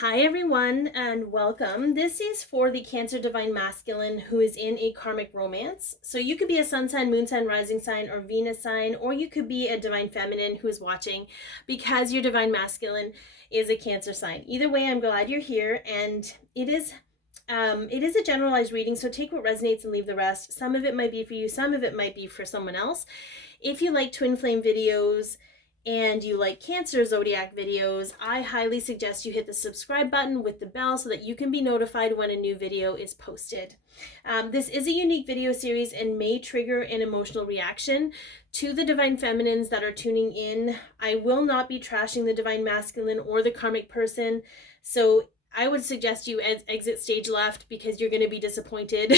Hi everyone and welcome. This is for the Cancer Divine Masculine who is in a karmic romance. So you could be a sun sign, moon sign, rising sign, or Venus sign, or you could be a Divine Feminine who is watching because your Divine Masculine is a Cancer sign. Either way, I'm glad you're here, and it is a generalized reading, so take what resonates and leave the rest. Some of it might be for you, some of it might be for someone else. If you like twin flame videos and you like Cancer zodiac videos, I highly suggest you hit the subscribe button with the bell so that you can be notified when a new video is posted. This is a unique video series and may trigger an emotional reaction to the Divine Feminines that are tuning in. I will not be trashing the Divine Masculine or the karmic person, so I would suggest you exit stage left because you're going to be disappointed.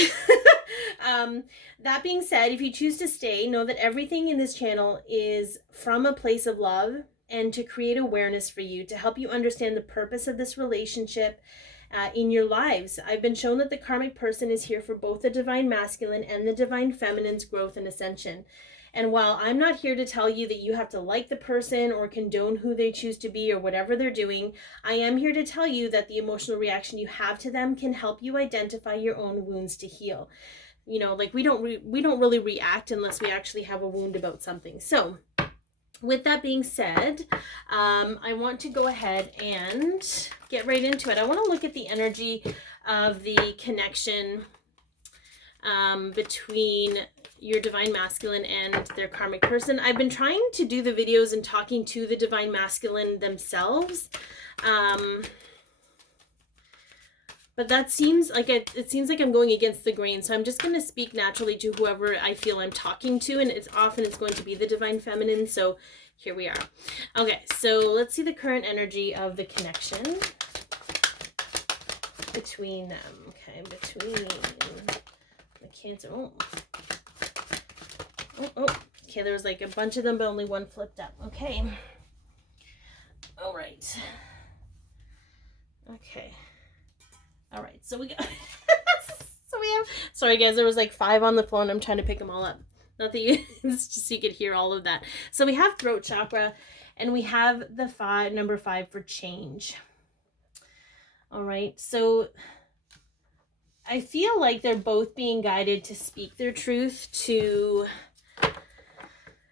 That being said, if you choose to stay, know that everything in this channel is from a place of love and to create awareness for you, to help you understand the purpose of this relationship in your lives. I've been shown that the karmic person is here for both the Divine Masculine and the Divine Feminine's growth and ascension. And while I'm not here to tell you that you have to like the person or condone who they choose to be or whatever they're doing, I am here to tell you that the emotional reaction you have to them can help you identify your own wounds to heal. You know, like we don't really react unless we actually have a wound about something. So with that being said, I want to go ahead and get right into it. I want to look at the energy of the connection between your Divine Masculine and their karmic person. I've been trying to do the videos and talking to the Divine Masculine themselves. But that seems like it seems like I'm going against the grain. So I'm just going to speak naturally to whoever I feel I'm talking to. And it's going to be the Divine Feminine. So here we are. Okay, so let's see the current energy of the connection between them. Okay, between the Cancer. Okay, there was like a bunch of them, but only one flipped up. Okay. All right. Okay. All right, so we got sorry guys, there was like 5 on the phone. I'm trying to pick them all up. Not that you, it's just so you could hear all of that. So we have throat chakra and we have the number 5 for change. All right, so I feel like they're both being guided to speak their truth to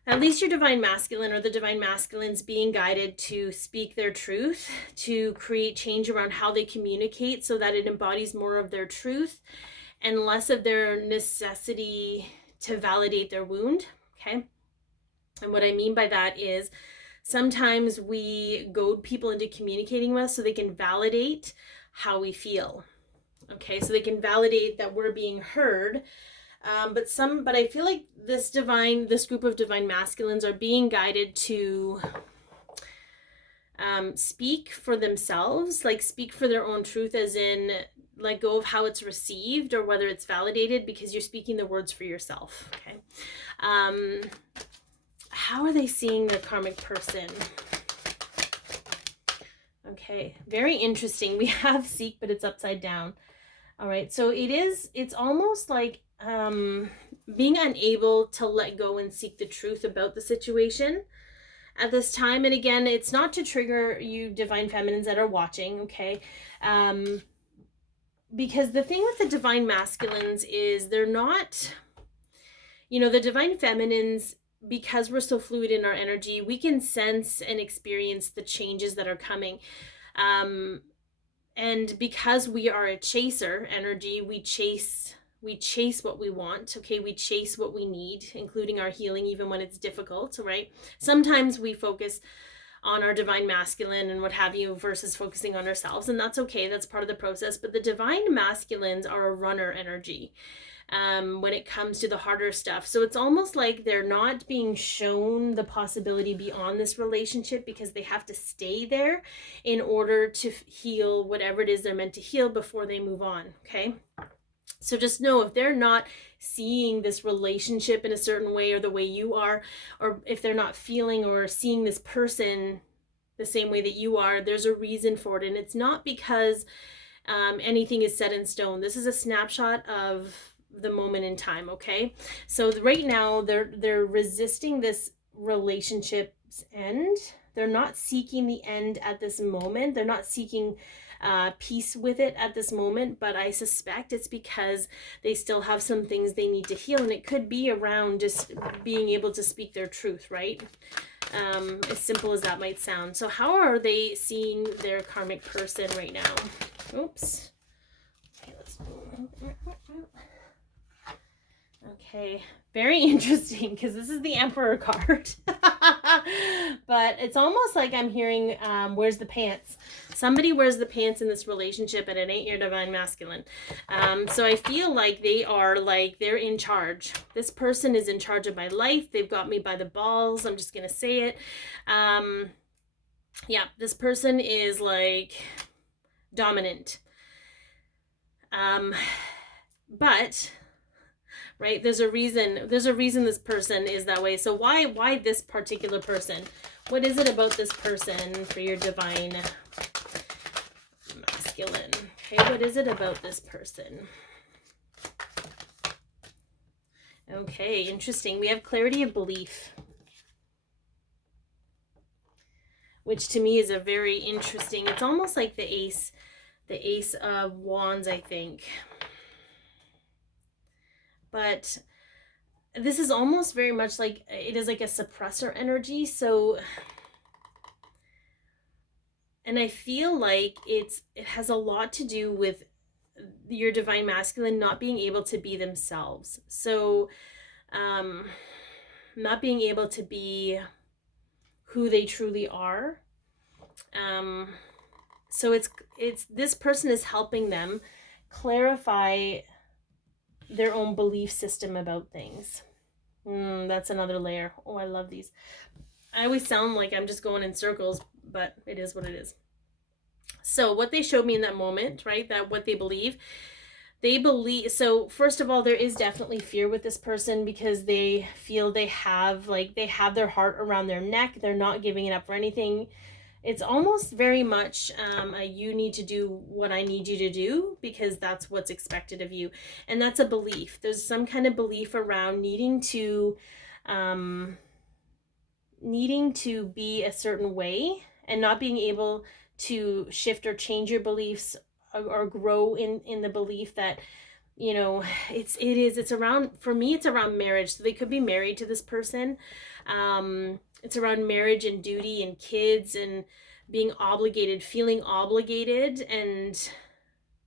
at least your Divine Masculine, or the Divine Masculine's being guided to speak their truth, to create change around how they communicate so that it embodies more of their truth and less of their necessity to validate their wound, okay? And what I mean by that is sometimes we goad people into communicating with us so they can validate how we feel, okay? So they can validate that we're being heard. But I feel like this group of Divine Masculines are being guided to speak for themselves, like speak for their own truth, as in let go of how it's received or whether it's validated, because you're speaking the words for yourself. Okay. How are they seeing their karmic person? Okay, very interesting. We have seek, but it's upside down. All right, so it's almost like being unable to let go and seek the truth about the situation at this time. And again, it's not to trigger you Divine Feminines that are watching, okay? Because the thing with the Divine Masculines is they're not, the Divine Feminines, because we're so fluid in our energy, we can sense and experience the changes that are coming. And because we are a chaser energy, we chase what we want, okay? We chase what we need, including our healing, even when it's difficult, right? Sometimes we focus on our Divine Masculine and what have you versus focusing on ourselves, and that's okay. That's part of the process. But the Divine Masculines are a runner energy when it comes to the harder stuff. So it's almost like they're not being shown the possibility beyond this relationship because they have to stay there in order to heal whatever it is they're meant to heal before they move on, okay? So just know, if they're not seeing this relationship in a certain way or the way you are, or if they're not feeling or seeing this person the same way that you are, there's a reason for it. And it's not because anything is set in stone. This is a snapshot of the moment in time, okay? So right now they're resisting this relationship's end. They're not seeking the end at this moment. They're not seeking peace with it at this moment, but I suspect it's because they still have some things they need to heal, and it could be around just being able to speak their truth, right? As simple as that might sound. So how are they seeing their karmic person right now? Oops. Okay, let's... Okay, very interesting, because this is the Emperor card. But it's almost like I'm hearing, where's the pants? Somebody wears the pants in this relationship, and it ain't your divine masculine. So I feel like they're in charge. This person is in charge of my life. They've got me by the balls. I'm just going to say it. Yeah, this person is like dominant. But... right, there's a reason this person is that way. So why this particular person? What is it about this person for your divine masculine? Okay, what is it about this person? Okay, interesting. We have clarity of belief, which to me is a very interesting, it's almost like the ace of wands, I think. But this is almost very much like, it is like a suppressor energy. So, and I feel like it has a lot to do with your divine masculine not being able to be themselves. So, not being able to be who they truly are. So it's this person is helping them clarify their own belief system about things. That's another layer. Oh, I love these. I always sound like I'm just going in circles, but it is what it is. So what they showed me in that moment, right, that what they believe, so first of all, there is definitely fear with this person because they feel they have their heart around their neck. They're not giving it up for anything. It's almost very much you need to do what I need you to do because that's what's expected of you. And that's a belief. There's some kind of belief around needing to be a certain way and not being able to shift or change your beliefs or grow in the belief that, you know, it's around, for me, it's around marriage. So they could be married to this person. It's around marriage and duty and kids and being obligated, feeling obligated. And,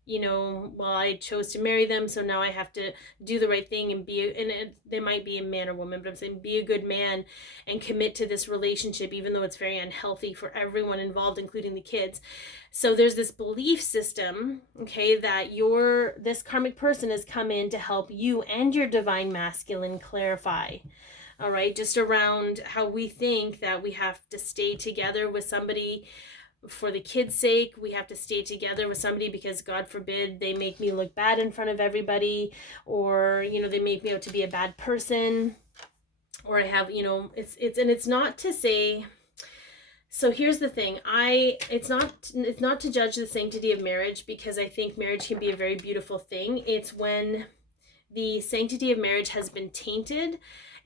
you know, well, I chose to marry them, so now I have to do the right thing and they might be a man or woman, but I'm saying be a good man and commit to this relationship, even though it's very unhealthy for everyone involved, including the kids. So there's this belief system, okay, that this karmic person has come in to help you and your divine masculine clarify. All right, just around how we think that we have to stay together with somebody for the kids' sake. We have to stay together with somebody because, God forbid, they make me look bad in front of everybody, or, you know, they make me out to be a bad person, or I have, you know, it's not to say. So here's the thing. It's not to judge the sanctity of marriage, because I think marriage can be a very beautiful thing. It's when the sanctity of marriage has been tainted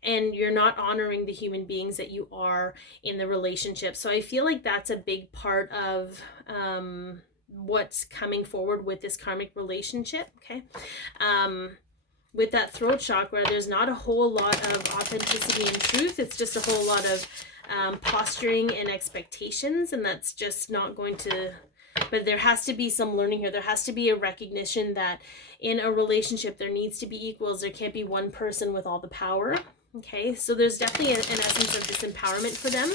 and you're not honoring the human beings that you are in the relationship. So I feel like that's a big part of what's coming forward with this karmic relationship, okay? With that throat chakra, there's not a whole lot of authenticity and truth. It's just a whole lot of posturing and expectations, and that's just not going to... But there has to be some learning here. There has to be a recognition that in a relationship, there needs to be equals. There can't be one person with all the power. Okay, so there's definitely an essence of disempowerment for them.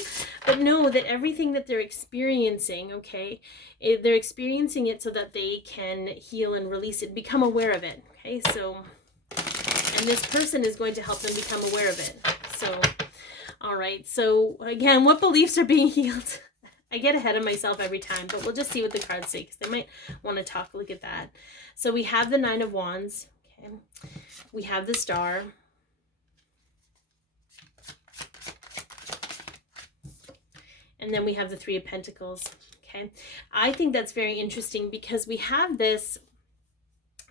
But know that everything that they're experiencing, okay, they're experiencing it so that they can heal and release it, become aware of it. Okay, so, and this person is going to help them become aware of it. So, all right, so again, what beliefs are being healed? I get ahead of myself every time, but we'll just see what the cards say, because they might want to talk. Look at that. So we have the Nine of Wands. Okay. We have the Star. And then we have the Three of Pentacles. Okay. I think that's very interesting because we have this.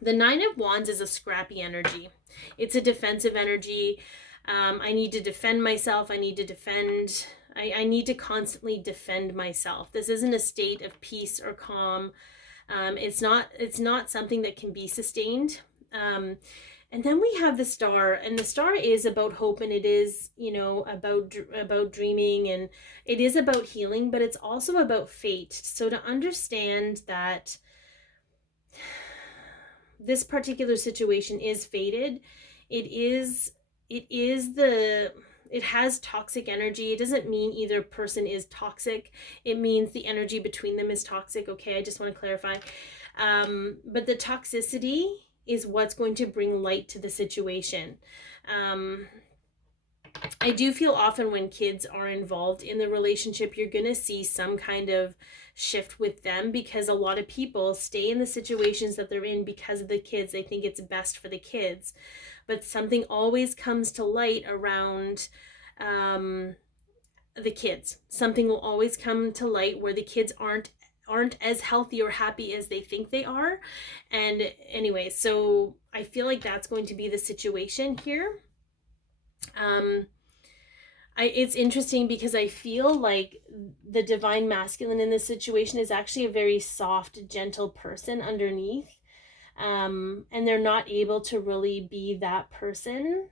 The Nine of Wands is a scrappy energy. It's a defensive energy. I need to defend myself. I need to defend I need to constantly defend myself. This isn't a state of peace or calm. It's not something that can be sustained. And then we have the star, and the star is about hope, and it is, you know, about dreaming, and it is about healing, but it's also about fate. So to understand that this particular situation is fated, it has toxic energy. It doesn't mean either person is toxic. It means the energy between them is toxic. Okay, I just want to clarify. But the toxicity is what's going to bring light to the situation. I do feel often when kids are involved in the relationship, you're going to see some kind of shift with them, because a lot of people stay in the situations that they're in because of the kids. They think it's best for the kids. But something always comes to light around the kids. Something will always come to light where the kids aren't as healthy or happy as they think they are. And anyway, so I feel like that's going to be the situation here. It's interesting because I feel like the divine masculine in this situation is actually a very soft, gentle person underneath. And they're not able to really be that person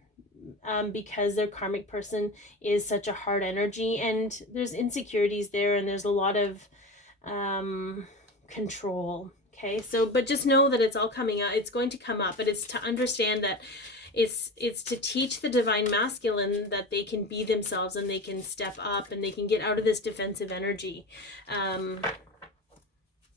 because their karmic person is such a hard energy, and there's insecurities there, and there's a lot of control. Okay, so but just know that it's all coming out. It's going to come up, but it's to understand that it's to teach the divine masculine that they can be themselves, and they can step up, and they can get out of this defensive energy.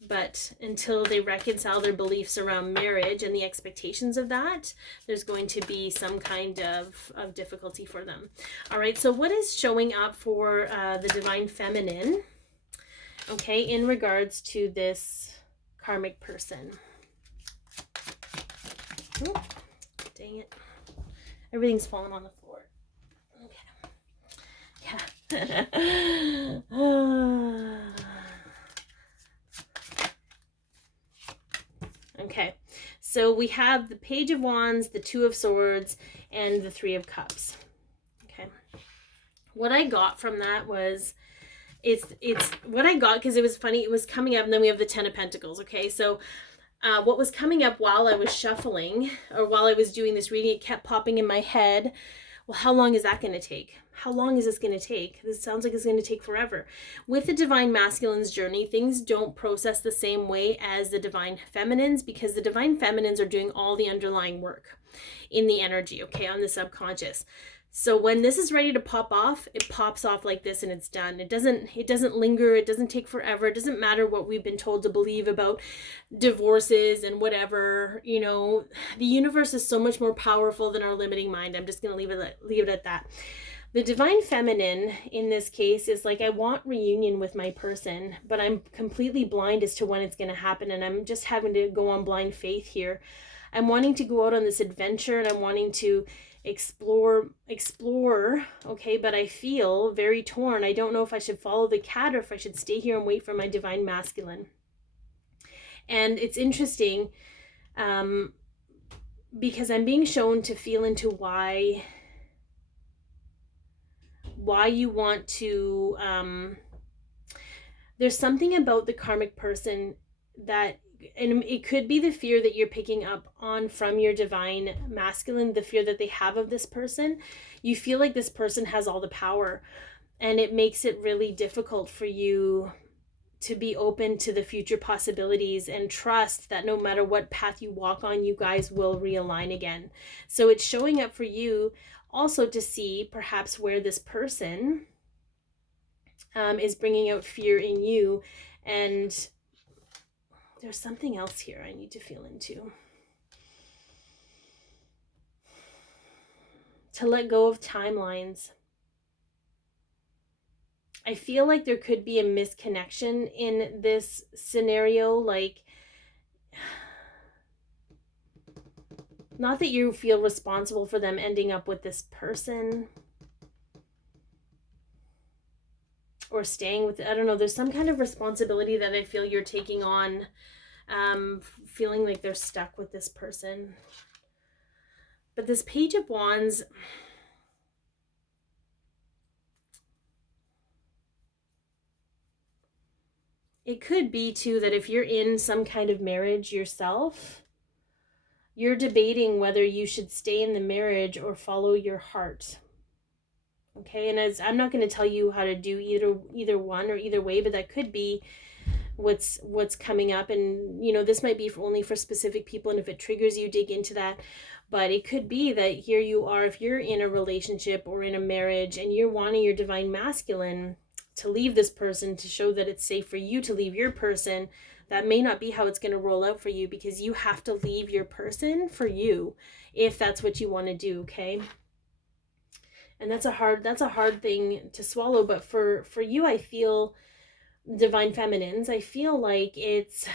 But until they reconcile their beliefs around marriage and the expectations of that, there's going to be some kind of difficulty for them. All right, so what is showing up for the divine feminine, okay, in regards to this karmic person? Oh, dang it. Everything's falling on the floor. Okay. Yeah. Okay, so we have the Page of Wands, the Two of Swords, and the Three of Cups. Okay, what I got from that was, it's what I got, because it was funny, it was coming up, and then we have the Ten of Pentacles. Okay, so what was coming up while I was shuffling, or while I was doing this reading, it kept popping in my head. Well, how long is that going to take? How long is this going to take? This sounds like it's going to take forever. With the divine masculine's journey, things don't process the same way as the divine feminines, because the divine feminines are doing all the underlying work in the energy, okay, on the subconscious. So when this is ready to pop off, it pops off like this, and it's done. It doesn't linger. It doesn't take forever. It doesn't matter what we've been told to believe about divorces and whatever. You know, the universe is so much more powerful than our limiting mind. I'm just going to leave it at that. The divine feminine in this case is like, I want reunion with my person, but I'm completely blind as to when it's going to happen, and I'm just having to go on blind faith here. I'm wanting to go out on this adventure, and I'm wanting to explore, okay, but I feel very torn. I don't know if I should follow the cat or if I should stay here and wait for my divine masculine. And it's interesting because I'm being shown to feel into why you want to there's something about the karmic person that, and it could be the fear that you're picking up on from your divine masculine, the fear that they have of this person. You feel like this person has all the power, and it makes it really difficult for you to be open to the future possibilities and trust that no matter what path you walk on, you guys will realign again. So it's showing up for you also to see perhaps where this person is bringing out fear in you. And there's something else here I need to feel into. To let go of timelines. I feel like there could be a misconnection in this scenario. Like, not that you feel responsible for them ending up with this person or staying with it. I don't know. There's some kind of responsibility that I feel you're taking on, feeling like they're stuck with this person. But this Page of Wands, it could be too that if you're in some kind of marriage yourself, you're debating whether you should stay in the marriage or follow your heart. Okay, and as I'm not going to tell you how to do either one or either way, but that could be what's coming up. And this might be only for specific people, and if it triggers you, dig into that. But it could be that here you are, if you're in a relationship or in a marriage and you're wanting your divine masculine to leave this person to show that it's safe for you to leave your person, that may not be how it's going to roll out for you, because you have to leave your person for you if that's what you want to do. Okay, and that's a hard thing to swallow. But for you, I feel, divine feminines, I feel like it's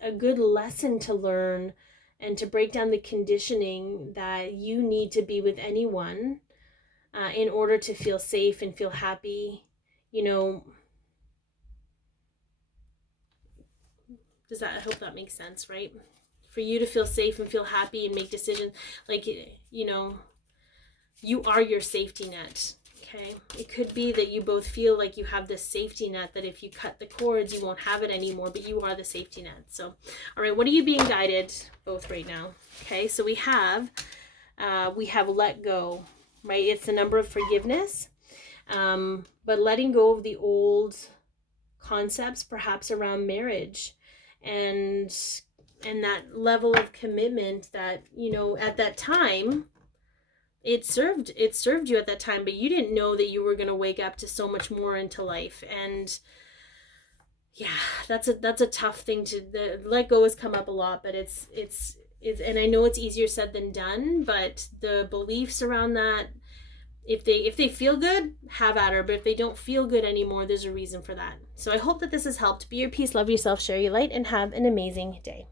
a good lesson to learn and to break down the conditioning that you need to be with anyone in order to feel safe and feel happy. I hope that makes sense, right? For you to feel safe and feel happy and make decisions, like, you are your safety net. Okay, it could be that you both feel like you have this safety net, that if you cut the cords, you won't have it anymore, but you are the safety net. So, all right, what are you being guided both right now? Okay, so we have let go, right? It's the number of forgiveness, but letting go of the old concepts, perhaps around marriage, and that level of commitment that, at that time, it served you at that time, but you didn't know that you were going to wake up to so much more into life. And yeah, that's a tough thing to let go. Has come up a lot, but it's and I know it's easier said than done, but the beliefs around that, if they feel good, have at her, but if they don't feel good anymore, there's a reason for that. So I hope that this has helped. Be your peace, love yourself, share your light, and have an amazing day.